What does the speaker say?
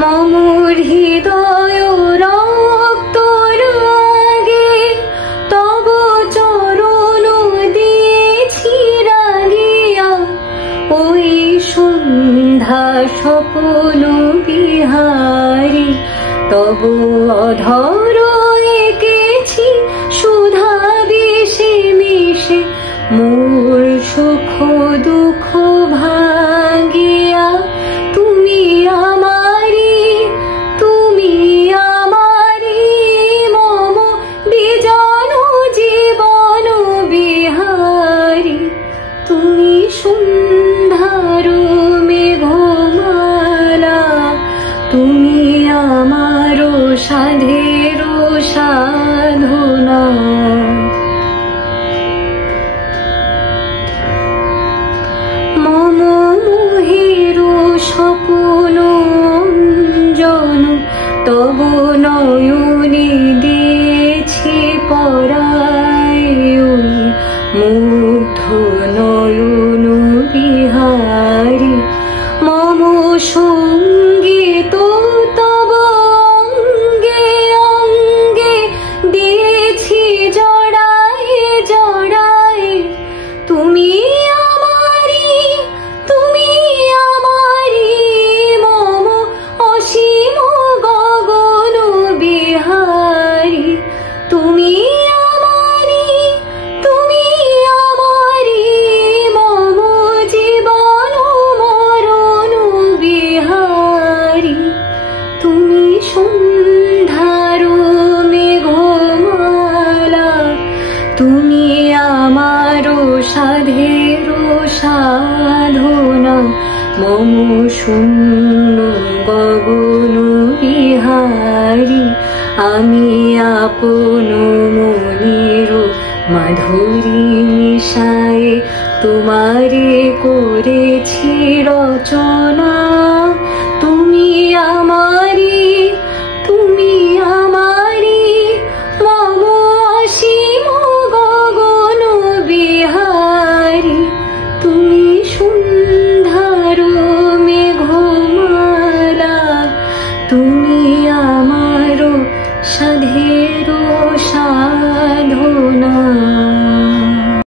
মম হৃদয় রক্ত রাগে তব চরণ দিয়েছি রাগিয়া, ওই সন্ধ্যা স্বপ্ন বিহারী তব অধর এঁকেছি সুধা বিষে মিশে মোর সুখ দুঃখ ভাঙিয়া। তুমি আমারি মম বিজন জীবন বিহারী, তুমি সন্ধ্যার মেঘমালা, তুমি আমার সাধের সাধনা। মম মোহের স্বপ্ন অঞ্জন তব নয়নে দিয়েছি পরায়, মুগ্ধ নয়ন বিহারী মম সঙ্গীত তব অঙ্গে অঙ্গে দিয়েছি জড়ায়ে জড়ায়ে। তুমি আমারি মম অসীম গগন বিহারী, তুমি আমারি মম জীবন মরণ বিহারী, তুমি সন্ধ্যার মেঘমালা, তুমি আমার সাধের সাধনা। মম শূন্য গগন বিহারী, আমি আপন মনের মাধুরী মিশায়ে তোমারে করেছি রচনা।